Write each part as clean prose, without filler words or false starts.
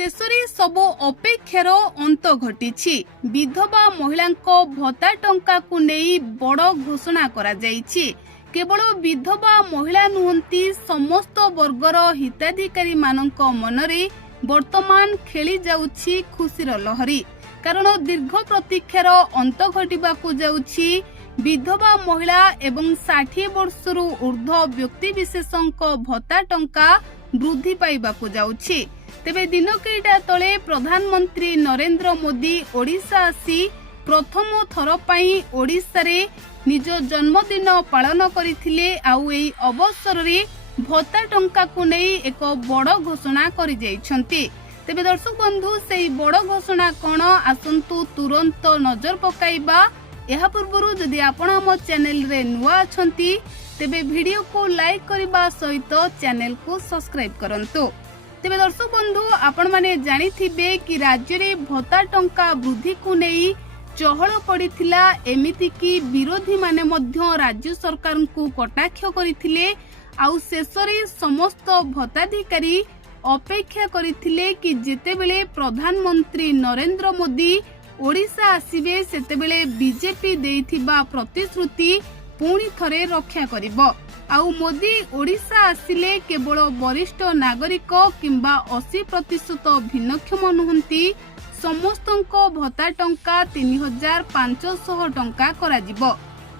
शेषरे सबु अपेक्षार अंत घटी विधवा महिला भत्ता टंका को नहीं बड़ घोषणा करा जाइछि। केवल विधवा महिला नुहंती समस्त वर्गर हिताधिकारी मानक मनरे वर्तमान खेली जाउछि खुशीर लहरी। कारण दीर्घ प्रतीक्षार अंत घटिबाकू जाउछि। विधवा महिला एवं 60 वर्षरू ऊर्ध्व व्यक्ति विशेषक भत्ता टंका वृद्धि पाइबाकू जाउछि। तेबे दिन केइटा तले प्रधानमंत्री नरेंद्र मोदी ओडिशा आसी प्रथम थर पई ओडिशा रे निज जन्मदिन पालन करिथिले। आउ एई अवसर रे भत्ता टंका को नै एक बड़ घोषणा करि जाइछन्ती। तेबे दर्शक बंधु सेई बड़ घोषणा कोन आसंतु तुरंत नजर पकाइबा। एहा पूर्वरु जदि आपण हम चैनल रे नुवा अछंती तेबे वीडियो को लाइक करबा सहित चैनल को सब्सक्राइब करंतु। तेबे दर्शक बंधु आपण माने जानिथिबे कि राज्य रे भत्ता टंका वृद्धि को नेई चहल पड़िथिला। एमिति कि विरोधी माने मध्य राज्य सरकार को कटाक्ष करिथिले। आउ शेषरे समस्त भत्ताधिकारी अपेक्षा करिथिले कि जेतेबेले प्रधानमंत्री नरेंद्र मोदी ओडिशा आसीबे सेतेबेले बीजेपी देइथिबा प्रतिश्रुति पुणी थरे रक्षा करिबो। आउ मोदी ओडिशा आसिले केवल वरिष्ठ नागरिक किंबा 80% भिन्नक्षम नुहंती समस्तंको भत्ता टंका 3500 टंका कराजिबो।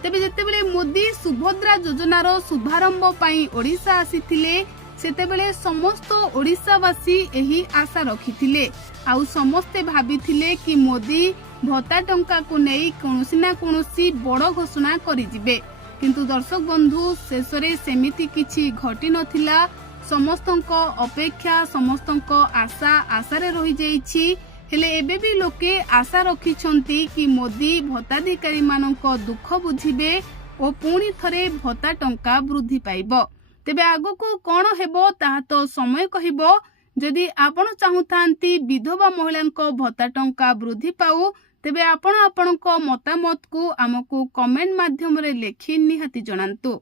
तेबे जेतेबेले मोदी सुभद्रा योजनार शुभारंभ पई ओडिशा आसीथिले सेतेबेले समस्त ओडिशावासी एही आशा रखिथिले। आउ समस्ते भाबिथिले कि मोदी भत्ता टंका को नेई कोनोसी ना कोनोसी बड़ घोषणा करिजिबे। किंतु दर्शक बंधु शेषरे सेमिति किछि घटी नथिला। समस्तंको अपेक्षा समस्तंको आशा आशारे रहि जाइछि। हेले एबे भी लोके आशा रखिछंती कि मोदी भत्ताधिकारी मानक दुख बुझिबे ओ पुणी थरे भत्ता टंका वृद्धि पाइबो। तेबे आगको कोन हेबो ताहा तो समय कहिबो। जदि आपण चाहुथांती विधवा महिलांको भत्ता टंका वृद्धि पाउ तेबे आपण आपणको मतामत को आमको कमेंट माध्यम रे लेखि निहाती जणांतु।